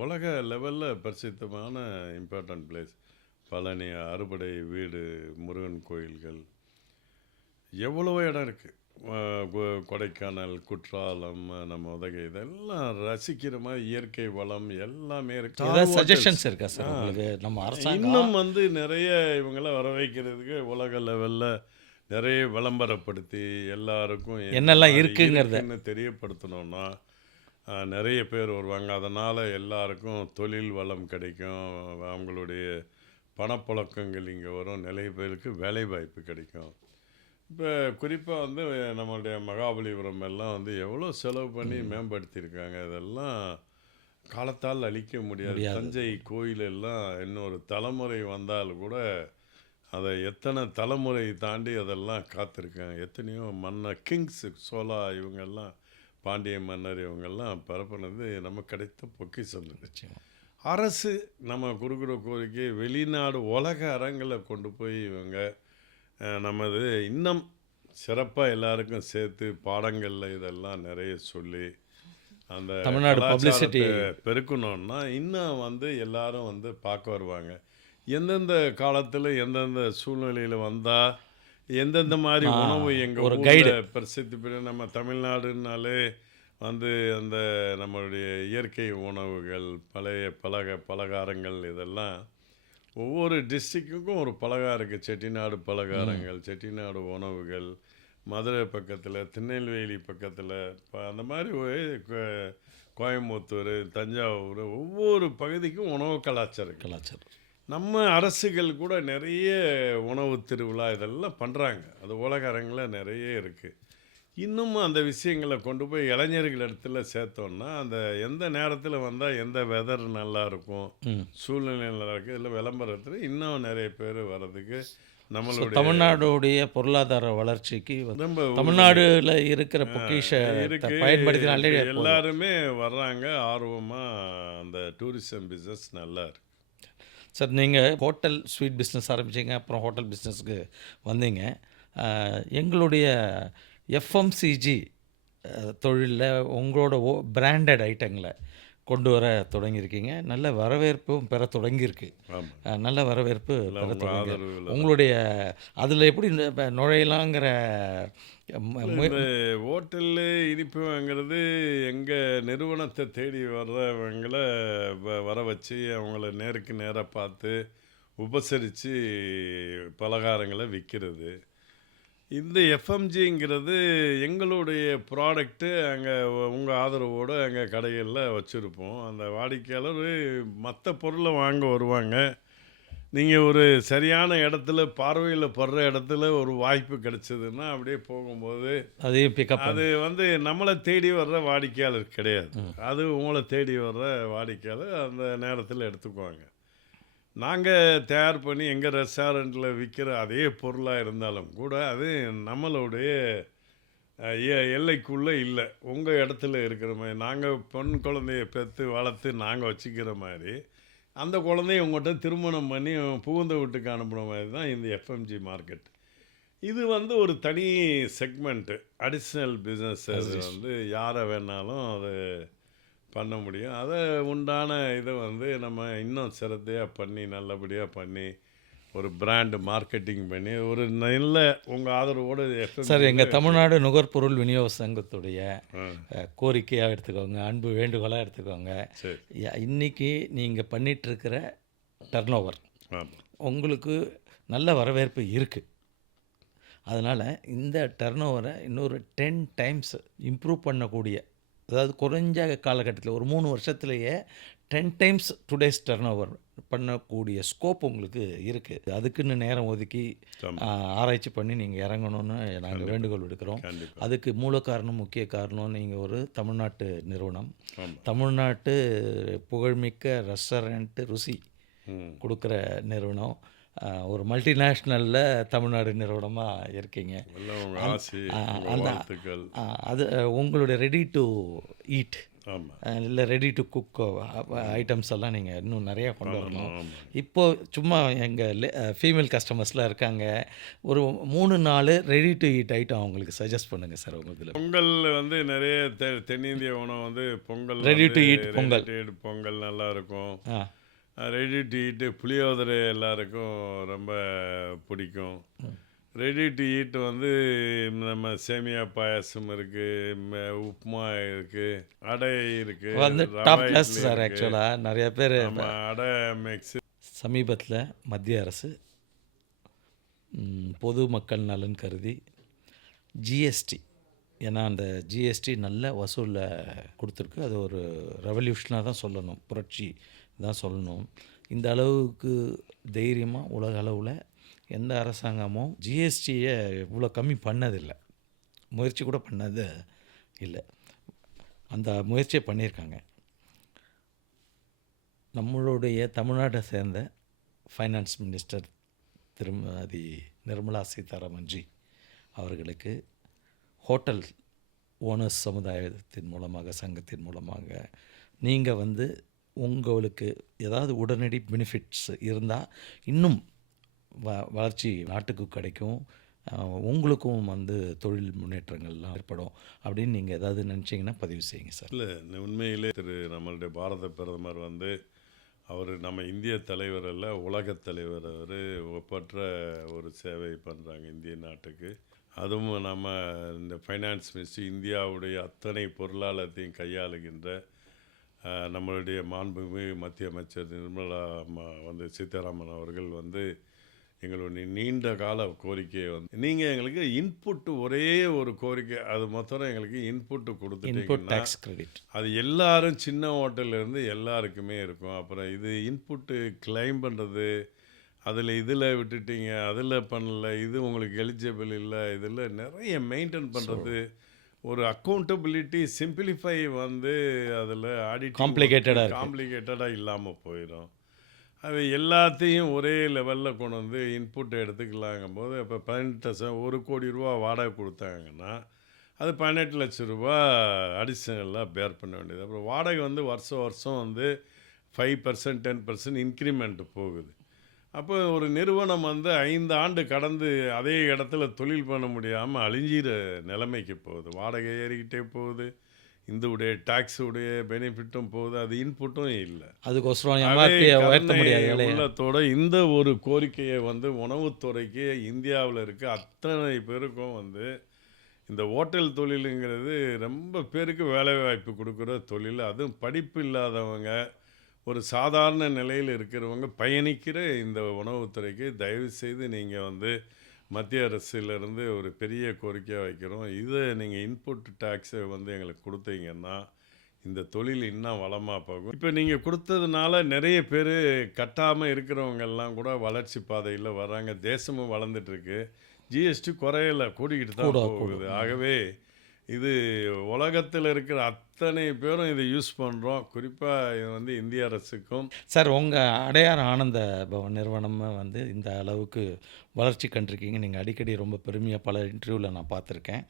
உலக லெவலில் பிரசித்தமான இம்பார்ட்டண்ட் பிளேஸ். பழனி, அறுபடை வீடு, முருகன் கோயில்கள், எவ்வளோ இடம் இருக்குது. கொடைக்கானல், குற்றாலம், நம்ம உதகை, இதெல்லாம் ரசிக்கிற மாதிரி இயற்கை வளம் எல்லாமே இருக்குது. சஜஷன்ஸ் இருக்கா சார் உங்களுக்கு? நம்ம அரசாங்கம் இன்னும் நிறைய இவங்களாம் வர வைக்கிறதுக்கு உலக லெவலில் நிறைய விளம்பரப்படுத்தி எல்லாருக்கும் என்னெல்லாம் இருக்குங்கிறத தெரியப்படுத்தணும்னா நிறைய பேர் வருவாங்க. அதனால் எல்லாருக்கும் தொழில் வளம் கிடைக்கும், அவங்களுடைய பணப்புழக்கங்கள் இங்கே வரும், நிறைய பேருக்கு வேலை வாய்ப்பு கிடைக்கும். இப்போ குறிப்பாக நம்மளுடைய மகாபலிபுரம் எல்லாம் எவ்வளோ செலவு பண்ணி மேம்படுத்தியிருக்காங்க. இதெல்லாம் காலத்தால் அழிக்க முடியாது. தஞ்சை கோயில் எல்லாம் இன்னொரு தலைமுறை வந்தால் கூட அதை எத்தனை தலைமுறை தாண்டி அதெல்லாம் காத்திருக்காங்க. எத்தனையோ மன்னர், கிங்ஸ், சோழா, இவங்கெல்லாம் பாண்டிய மன்னர், இவங்கெல்லாம் பரப்புனது நம்ம கிடைத்த பொக்கிஷம். அரசு நம்ம கொடுக்குற கோரிக்கை வெளிநாடு உலக அரங்களை கொண்டு போய் இவங்க நமது இன்னும் சிறப்பாக எல்லாருக்கும் சேர்த்து பாடங்களில் இதெல்லாம் நிறைய சொல்லி அந்த தமிழ்நாடு பப்ளிசிட்டி பெருக்கணும்னா இன்னும் எல்லாரும் பார்க்க வருவாங்க. எந்தெந்த காலத்தில் எந்தெந்த சூழ்நிலையில் வந்தால் எந்தெந்த மாதிரி உணவு எங்கள் ஊரில் பிரசித்தி பெற, நம்ம தமிழ்நாடுனாலே அந்த நம்மளுடைய இயற்கை உணவுகள், பழைய பலகாரங்கள், இதெல்லாம் ஒவ்வொரு டிஸ்ட்ரிக்ட்டுக்கும் ஒரு பலகாரம் இருக்குது. செட்டிநாடு பலகாரங்கள், செட்டிநாடு உணவுகள், மதுரை பக்கத்தில், திருநெல்வேலி பக்கத்தில், அந்த மாதிரி கோயம்புத்தூர், தஞ்சாவூர், ஒவ்வொரு பகுதிக்கும் உணவு கலாச்சாரம். நம்ம அரசுகள் கூட நிறைய உணவு திருவிழா இதெல்லாம் பண்ணுறாங்க. அது உலக அரங்கில் நிறைய இருக்குது. இன்னும் அந்த விஷயங்களை கொண்டு போய் இளைஞர்கள் இடத்துல சேர்த்தோன்னா, அந்த எந்த நேரத்தில் வந்தால் எந்த வெதர் நல்லா இருக்கும், ம். சூழ்நிலை நல்லா இருக்குது, இல்லை விளம்பரத்தில் இன்னும் நிறைய பேர் வர்றதுக்கு ஸோ நம்மளுடைய தமிழ்நாடுடைய பொருளாதார வளர்ச்சிக்கு ரொம்ப உறுதுணை தமிழ்நாடுல இருக்கிற பொக்கிஷத்தை இருக்குது. பயன்படுத்தினாலே இப்போ போதும். எல்லாருமே வர்றாங்க ஆர்வமாக. அந்த டூரிசம் பிஸ்னஸ் நல்லா இருக்கு. சார் நீங்கள் ஹோட்டல் ஸ்வீட் பிஸ்னஸ் ஆரம்பிச்சீங்க, அப்புறம் ஹோட்டல் பிஸ்னஸ்க்கு வந்தீங்க. எங்களுடைய எஃப்எம்சிஜி தொழிலில் உங்களோட பிராண்டட் ஐட்டங்களை கொண்டு வர தொடங்கியிருக்கீங்க. நல்ல வரவேற்பும் பெற தொடங்கியிருக்கு. ஆமாம், நல்ல வரவேற்பு எல்லாம் பெற உங்கள் தொடங்கி ஆதரவில் தான். உங்களுடைய அதில் எப்படி நுழையலாங்கிற இந்த ஹோட்டலு இனிப்புங்கிறது எங்கள் நிறுவனத்தை தேடி வர்றவங்கள வர வச்சு அவங்கள நேருக்கு நேராக பார்த்து உபசரித்து பலகாரங்களை விற்கிறது. இந்த எஃப்எம்ஜிங்கிறது எங்களுடைய ப்ராடக்ட்டு அங்கே உங்கள் ஆதரவோடு எங்கள் கடைகளில் வச்சுருப்போம். அந்த வாடிக்கையாளர் மற்ற பொருளை வாங்க வருவாங்க. நீங்கள் ஒரு சரியான இடத்துல பார்வையில் படுற இடத்துல ஒரு வாய்ப்பு கிடைச்சதுன்னா அப்படியே போகும்போது அதையும் பிக்கப் அது வந்து நம்மளை தேடி வர்ற வாடிக்கையாளர் கிடையாது. அது உங்களை தேடி வர்ற வாடிக்கையாளர் அந்த நேரத்தில் எடுத்துக்குவாங்க. நாங்கள் தயார் பண்ணி எங்கள் ரெஸ்டாரண்ட்டில் விற்கிற அதே பொருளாக இருந்தாலும் கூட அது நம்மளுடைய எல்லைக்குள்ளே இல்லை. உங்கள் இடத்துல இருக்கிற மாதிரி நாங்கள் பெண் குழந்தைய பெற்று வளர்த்து நாங்கள் வச்சுக்கிற மாதிரி அந்த குழந்தைய உங்கள்கிட்ட திருமணம் பண்ணி புகுந்த வீட்டுக்கு அனுப்புகிற மாதிரி தான் இந்த எஃப்எம்ஜி மார்க்கெட். இது வந்து ஒரு தனி செக்மெண்ட்டு, அடிஷ்னல் பிஸ்னஸ். அது வந்து யாரை வேணாலும் அது பண்ண முடியும். அதை உண்டான இதை வந்து நம்ம இன்னும் சிரத்தையாக பண்ணி நல்லபடியாக பண்ணி ஒரு பிராண்டு மார்க்கெட்டிங் பண்ணி ஒரு நல்ல உங்கள் ஆதரவோடு சார், எங்கள் தமிழ்நாடு நுகர்பொருள் விநியோக சங்கத்துடைய கோரிக்கையாக எடுத்துக்கோங்க, அன்பு வேண்டுகோளாக எடுத்துக்கோங்க. சரி. இன்னைக்கு நீங்கள் பண்ணிகிட்ருக்கிற டர்ன் ஓவர் ஆமாம், உங்களுக்கு நல்ல வரவேற்பு இருக்குது. அதனால் இந்த டர்ன் ஓவரை இன்னொரு 10 டைம்ஸ் இம்ப்ரூவ் பண்ணக்கூடிய, அதாவது குறைஞ்ச காலகட்டத்தில் ஒரு 3 வருஷத்துலேயே 10 டைம்ஸ் டுடேஸ் டர்ன் ஓவர் பண்ணக்கூடிய ஸ்கோப் உங்களுக்கு இருக்குது. அதுக்குன்னு நேரம் ஒதுக்கி ஆராய்ச்சி பண்ணி நீங்கள் இறங்கணும்னு நாங்கள் வேண்டுகோள் விடுக்கிறோம். கண்டிப்பாக. அதுக்கு மூல காரணம், முக்கிய காரணம், நீங்கள் ஒரு தமிழ்நாட்டு நிறுவனம், ஆமாம். தமிழ்நாட்டு புகழ்மிக்க ரெஸ்டாரண்ட்டு ருசி ம். கொடுக்குற நிறுவனம். ஒரு மல்டிநேஷ்னலில் தமிழ்நாடு நிறுவனமாக இருக்கீங்க. எல்லாம் உங்கள் ஆசை, உங்கள் அந்த வாழ்த்துக்கள். அது உங்களுடைய ரெடி டு ஈட் ஆமாம், இல்லை ரெடி டு குக் ஐட்டம்ஸ் எல்லாம் நீங்கள் இன்னும் நிறையா கொண்டு வரணும். ஆமாம். இப்போது சும்மா எங்கள் ஃபீமேல் கஸ்டமர்ஸ்லாம் இருக்காங்க, ஒரு 3-4 ரெடி டு ஈட் ஐட்டம் அவங்களுக்கு சஜஸ்ட் பண்ணுங்கள் சார். உங்களுக்கு பொங்கல் வந்து நிறைய தென்னிந்திய உணவு வந்து பொங்கல் Ready to வந்து eat Pongal. ready to eat Pongal நல்லா இருக்கும். ஆ ரெடி டு ஈட்டு புளியோதரை எல்லாருக்கும் ரொம்ப பிடிக்கும். ரெடி டு ஈட் வந்து நம்ம சேமியா பாயாசம் இருக்குது, உப்புமா இருக்குது, அடை இருக்குது, வந்து டாப் கிளாஸ் சார். ஆக்சுவலாக நிறைய பேர் நம்ம அடை மிக்ஸு. சமீபத்தில் மத்திய அரசு பொதுமக்கள் நலன் கருதி ஜிஎஸ்டி, ஏன்னா அந்த ஜிஎஸ்டி நல்ல வசூலில் கொடுத்துருக்கு. அது ஒரு ரெவல்யூஷனாக தான் சொல்லணும், புரட்சி தான் சொல்லணும். இந்த அளவுக்கு தைரியமாக உலக அளவில் எந்த அரசாங்கமும் ஜிஎஸ்டியை இவ்வளோ கம்மி பண்ணதில்லை, முயற்சி கூட பண்ணது இல்லை. அந்த முயற்சியை பண்ணியிருக்காங்க. நம்மளுடைய தமிழ்நாட்டை சேர்ந்த ஃபைனான்ஸ் மினிஸ்டர் திருமதி நிர்மலா சீதாராமன்ஜி அவர்களுக்கு ஹோட்டல் ஓனர்ஸ் சமுதாயத்தின் மூலமாக, சங்கத்தின் மூலமாக நீங்கள் வந்து உங்களுக்கு ஏதாவது உடனடி பெனிஃபிட்ஸ் இருந்தால் இன்னும் வளர்ச்சி நாட்டுக்கு கிடைக்கும், உங்களுக்கும் வந்து தொழில் முன்னேற்றங்கள்லாம் ஏற்படும் அப்படின்னு நீங்கள் ஏதாவது நினச்சிங்கன்னா பதிவு செய்யுங்க சார். இல்லை, உண்மையிலே நம்மளுடைய பாரத பிரதமர் வந்து அவர் நம்ம இந்திய தலைவர் அல்ல, உலகத் தலைவர். அவர் ஒப்பற்ற ஒரு சேவை பண்ணுறாங்க இந்திய நாட்டுக்கு. அதுவும் நம்ம இந்த ஃபைனான்ஸ் மினிஸ்டர் இந்தியாவுடைய அத்தனை பொருளாதாரத்தையும் கையாளுகின்ற நம்மளுடைய மாண்புமிகு மத்திய அமைச்சர் நிர்மலா வந்து சீதாராமன் அவர்கள் வந்து எங்களுடைய நீண்ட கால கோரிக்கையை வந்து நீங்கள் எங்களுக்கு இன்புட் ஒரே ஒரு கோரிக்கை, அது மொத்தம் எங்களுக்கு இன்புட் இன்புட் கொடுத்துட்டீங்கன்னா டேக்ஸ் கிரெடிட். அது எல்லாரும் சின்ன ஹோட்டல்லேருந்து எல்லாருக்குமே இருக்கும். அப்புறம் இது இன்புட்டு கிளைம் பண்ணுறது, அதில் இதில் விட்டுட்டீங்க, அதில் பண்ணல, இது உங்களுக்கு எலிஜிபிள் இல்லை, இதில் நிறைய மெயின்டைன் ஸோ பண்ணுறது, ஒரு அக்கௌண்டபிலிட்டி சிம்பிளிஃபை வந்து அதில் ஆடிட்டிங் ஒர்க்கு காம்ப்ளிகேட்டடாக இருக்குது. காம்ப்ளிகேட்டடாக இல்லாமல் போயிடும். அது எல்லாத்தையும் ஒரே லெவலில் கொண்டு வந்து இன்புட் எடுத்துக்கலாங்கும்போது இப்போ 18 ₹1,00,00,000 வாடகை கொடுத்தாங்கன்னா அது 18,00,000 அடிஷ்னலாக பேர் பண்ண வேண்டியது. அப்புறம் வாடகை வந்து வருஷம் வருஷம் வந்து 5% 10% இன்க்ரிமெண்ட் போகுது. அப்போ ஒரு நிறுவனம் வந்து 5 ஆண்டு கடந்து அதே இடத்துல தொழில் பண்ண முடியாமல் அழிஞ்சிற நிலைமைக்கு போகுது. வாடகை ஏறிக்கிட்டே போகுது, இந்த உடைய டாக்ஸ் உடைய பெனிஃபிட்டும் போகுது, அது இன்புட்டும் இல்லை. அதுக்கோசரம் அதே எம்ஆர்பியை உயர்த்த கருணை முடியாது விலையை. உள்ளத்தோட இந்த ஒரு கோரிக்கையை வந்து உணவுத்துறைக்கு இந்தியாவில் இருக்க அத்தனை பேருக்கும் வந்து இந்த ஹோட்டல் தொழிலுங்கிறது ரொம்ப பேருக்கு வேலைவாய்ப்பு கொடுக்குற தொழில். அதுவும் படிப்பு இல்லாதவங்க, ஒரு சாதாரண நிலையில் இருக்கிறவங்க பயணிக்கிற இந்த உணவுத்துறைக்கு தயவுசெய்து நீங்கள் வந்து மத்திய அரசிலிருந்து ஒரு பெரிய கோரிக்கையாக வைக்கிறோம். இதை நீங்கள் இன்புட் டேக்ஸை வந்து எங்களுக்கு கொடுத்தீங்கன்னா இந்த தொழில் இன்னும் வளமாக போகும். இப்போ நீங்கள் கொடுத்ததுனால நிறைய பேர் கட்டாமல் இருக்கிறவங்கெல்லாம் கூட வளர்ச்சி பாதையில் வர்றாங்க. தேசமும் வளர்ந்துட்டுருக்கு. ஜிஎஸ்டி குறையல, கூடிக்கிட்டு தான் போகுது. கூடும். ஆகவே இது உலகத்தில் இருக்கிற அத்தனை பேரும் இதை யூஸ் பண்ணுறோம். குறிப்பாக இது வந்து இந்திய அரசுக்கும் சார், உங்கள் அடையார் ஆனந்த பவன் நிறுவனம் வந்து இந்த அளவுக்கு வளர்ச்சி கண்டிருக்கீங்க. நீங்கள் அடிக்கடி ரொம்ப பெருமையாக பல இன்டர்வியூவில் நான் பார்த்துருக்கேன்.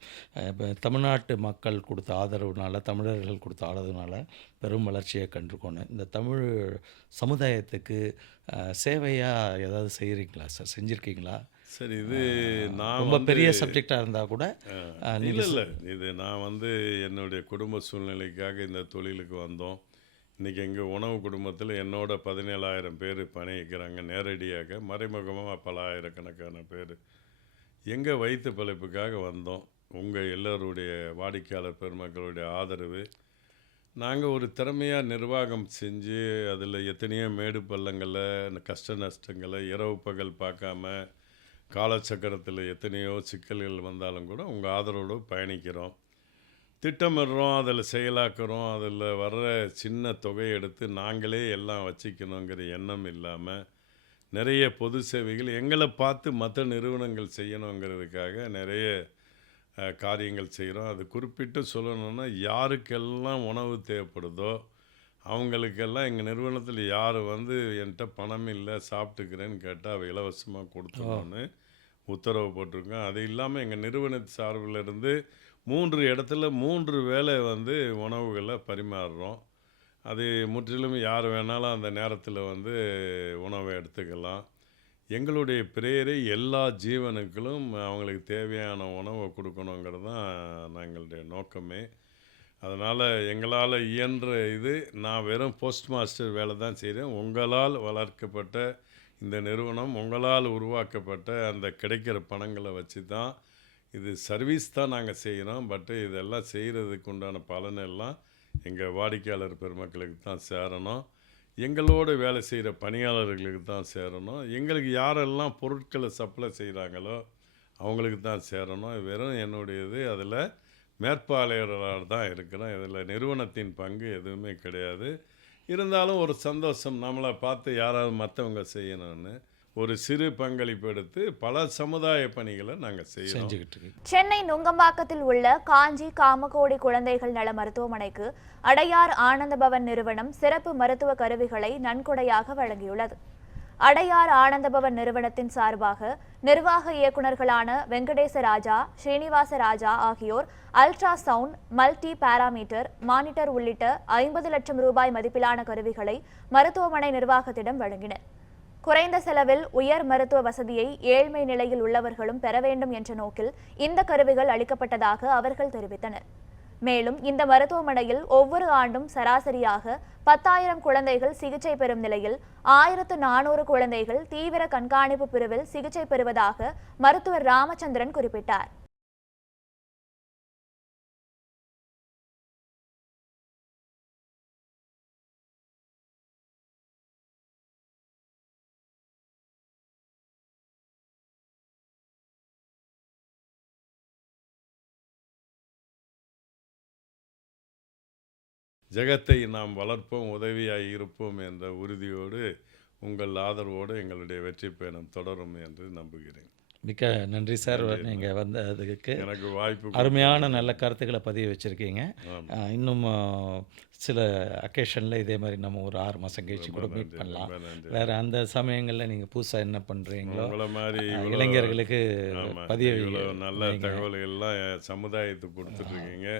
இப்போ தமிழ்நாட்டு மக்கள் கொடுத்த ஆதரவுனால, தமிழர்கள் கொடுத்த ஆதரவுனால பெரும் வளர்ச்சியை கண்டிருக்கோன்னு. இந்த தமிழ் சமுதாயத்துக்கு சேவையாக ஏதாவது செய்கிறீங்களா சார்? செஞ்சுருக்கீங்களா? சரி, இது நான் ரொம்ப வந்து பெரிய சப்ஜெக்டாக இருந்தால் கூட இல்லை நீங்கள் இல்லை இது நான் வந்து என்னுடைய குடும்ப சூழ்நிலைக்காக இந்த தொழிலுக்கு வந்தோம். இன்றைக்கி எங்கள் உணவு குடும்பத்தில் என்னோட 17,000 பேர் பணியிருக்கிறாங்க. நேரடியாக மறைமுகமாக பல ஆயிரக்கணக்கான பேர். எங்கள் வயிற்று பிழைப்புக்காக வந்தோம். உங்கள் எல்லோருடைய வாடிக்கையாளர் பெருமக்களுடைய ஆதரவு, நாங்கள் ஒரு திறமையாக நிர்வாகம் செஞ்சு அதில் எத்தனையோ மேடு பள்ளங்களை, கஷ்ட நஷ்டங்களை இரவு பகல் பார்க்காம காலச்சக்கரத்தில் எத்தனையோ சிக்கல்கள் வந்தாலும் கூட உங்கள் ஆதரவோடு பயணிக்கிறோம், திட்டமிடுறோம், அதில் செயலாக்குறோம். அதில் வர்ற சின்ன தொகையை எடுத்து நாங்களே எல்லாம் வச்சுக்கணுங்கிற எண்ணம் இல்லாமல் நிறைய பொது சேவைகள் எங்களை பார்த்து மற்ற நிறுவனங்கள் செய்யணுங்கிறதுக்காக நிறைய காரியங்கள் செய்கிறோம். அது குறிப்பிட்டு சொல்லணுன்னா, யாருக்கெல்லாம் உணவு தேவைப்படுதோ அவங்களுக்கெல்லாம் எங்கள் நிறுவனத்தில் யார் வந்து என்கிட்ட பணம் இல்லை சாப்பிட்டுக்கிறேன்னு கேட்டால் அவ இலவசமாக கொடுத்துருவோன்னு உத்தரவு போட்டிருக்கோம். அது இல்லாமல் எங்கள் நிறுவனத்து சார்பில் இருந்து 3 இடத்துல 3 வேளை வந்து உணவுகளை பரிமாறுறோம். அது முற்றிலும் யார் வேணாலும் அந்த நேரத்தில் வந்து உணவை எடுத்துக்கலாம். எங்களுடைய பிரேயரை எல்லா ஜீவனுக்களும் அவங்களுக்கு தேவையான உணவை கொடுக்கணுங்கிறது தான் எங்களுடைய நோக்கமே. அதனால் எங்களால் இயன்ற இது, நான் வெறும் போஸ்ட் மாஸ்டர் வேலை தான் செய்கிறேன். உங்களால் வளர்க்கப்பட்ட இந்த நிறுவனம், உங்களால் உருவாக்கப்பட்ட அந்த கிடைக்கிற பணங்களை வச்சு தான் இது சர்வீஸ் தான் நாங்கள் செய்கிறோம். பட்டு இதெல்லாம் செய்கிறதுக்கு உண்டான பலனெல்லாம் எங்கள் வாடிக்கையாளர் பெருமக்களுக்கு தான் சேரணும். எங்களோடு வேலை செய்கிற பணியாளர்களுக்கு தான் சேரணும். எங்களுக்கு யாரெல்லாம் பொருட்களை சப்ளை செய்கிறாங்களோ அவங்களுக்கு தான் சேரணும். வெறும் என்னுடையது அதில் மேற்பார்வையாளராக தான் இருக்கிறோம். இதில் நிறுவனத்தின் பங்கு எதுவுமே கிடையாது. இருந்தாலும் ஒரு சந்தோஷம், நம்மளை பார்த்து யாராவது மற்றவங்க செய்யணும்னு ஒரு சிறு பங்களிப்பு எடுத்து பல சமுதாய பணிகளை நாங்கள் செஞ்சுக்கிட்டு இருக்கோம். சென்னை நுங்கம்பாக்கத்தில் உள்ள காஞ்சி காமகோடி குழந்தைகள் நல மருத்துவமனைக்கு அடையார் ஆனந்தபவன் நிறுவனம் சிறப்பு மருத்துவ கருவிகளை நன்கொடையாக வழங்கியுள்ளது. அடையார் ஆனந்தபவன் நிறுவனத்தின் சார்பாக நிர்வாக இயக்குநர்களான வெங்கடேச ராஜா, ஸ்ரீனிவாச ராஜா ஆகியோர் ultra sound, multi parameter monitor உள்ளிட்ட 50 லட்சம் ரூபாய் மதிப்பிலான கருவிகளை மருத்துவமனை நிர்வாகத்திடம் வழங்கினர். குறைந்த செலவில் உயர் மருத்துவ வசதியை ஏழ்மை நிலையில் உள்ளவர்களும் பெற வேண்டும் என்ற நோக்கில் இந்த கருவிகள் அளிக்கப்பட்டதாக அவர்கள் தெரிவித்தனர். மேலும் இந்த மருத்துவமனையில் ஒவ்வொரு ஆண்டும் சராசரியாக 10,000 குழந்தைகள் சிகிச்சை பெறும் நிலையில் 1,400 குழந்தைகள் தீவிர கண்காணிப்பு பிரிவில் சிகிச்சை பெறுவதாக மருத்துவர் ராமச்சந்திரன் குறிப்பிட்டார். ஜெகத்தை நாம் வளர்ப்போம், உதவியாய் இருப்போம் என்ற உறுதியோடு உங்கள் ஆதரவோடு எங்களுடைய வெற்றி பயணம் தொடரும் என்று நம்புகிறேன். மிக்க நன்றி சார். நீங்கள் வந்ததுக்கு எனக்கு வாய்ப்பு அருமையான நல்ல கருத்துக்களை பதிவு வச்சுருக்கீங்க. ஆமா. இன்னும் சில அக்கேஷனில் இதே மாதிரி நம்ம ஒரு 6 மாதம் கழிச்சு கூட மீட் பண்ணலாம். ரொம்ப நன்றி. வேறு அந்த சமயங்களில் நீங்கள் புதுசாக என்ன பண்ணுறீங்களோ உங்களை மாதிரி இளைஞர்களுக்கு பதிவு இவ்வளோ நல்ல தகவல்கள்லாம் சமுதாயத்துக்கு கொடுத்துட்ருக்கீங்க.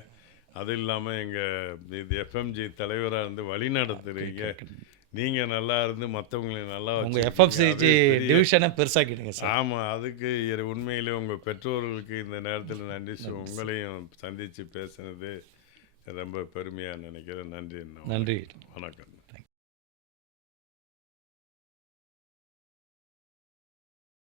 அது இல்லாமல் எங்கள் இது எஃப்எம்ஜி தலைவராக இருந்து வழி நடத்துகிறீங்க. நீங்கள் நல்லா இருந்து மற்றவங்களை நல்லா உங்கள் எஃப்எம்சிஜி டிவிஷனை பெருசாக்கிடுங்க சார். ஆமாம், அதுக்கு உண்மையிலே உங்கள் பெற்றோர்களுக்கு இந்த நேரத்தில் நன்றி. உங்களையும் சந்தித்து பேசுனது ரொம்ப பெருமையாக நினைக்கிறேன். நன்றி. நன்றி. வணக்கம்.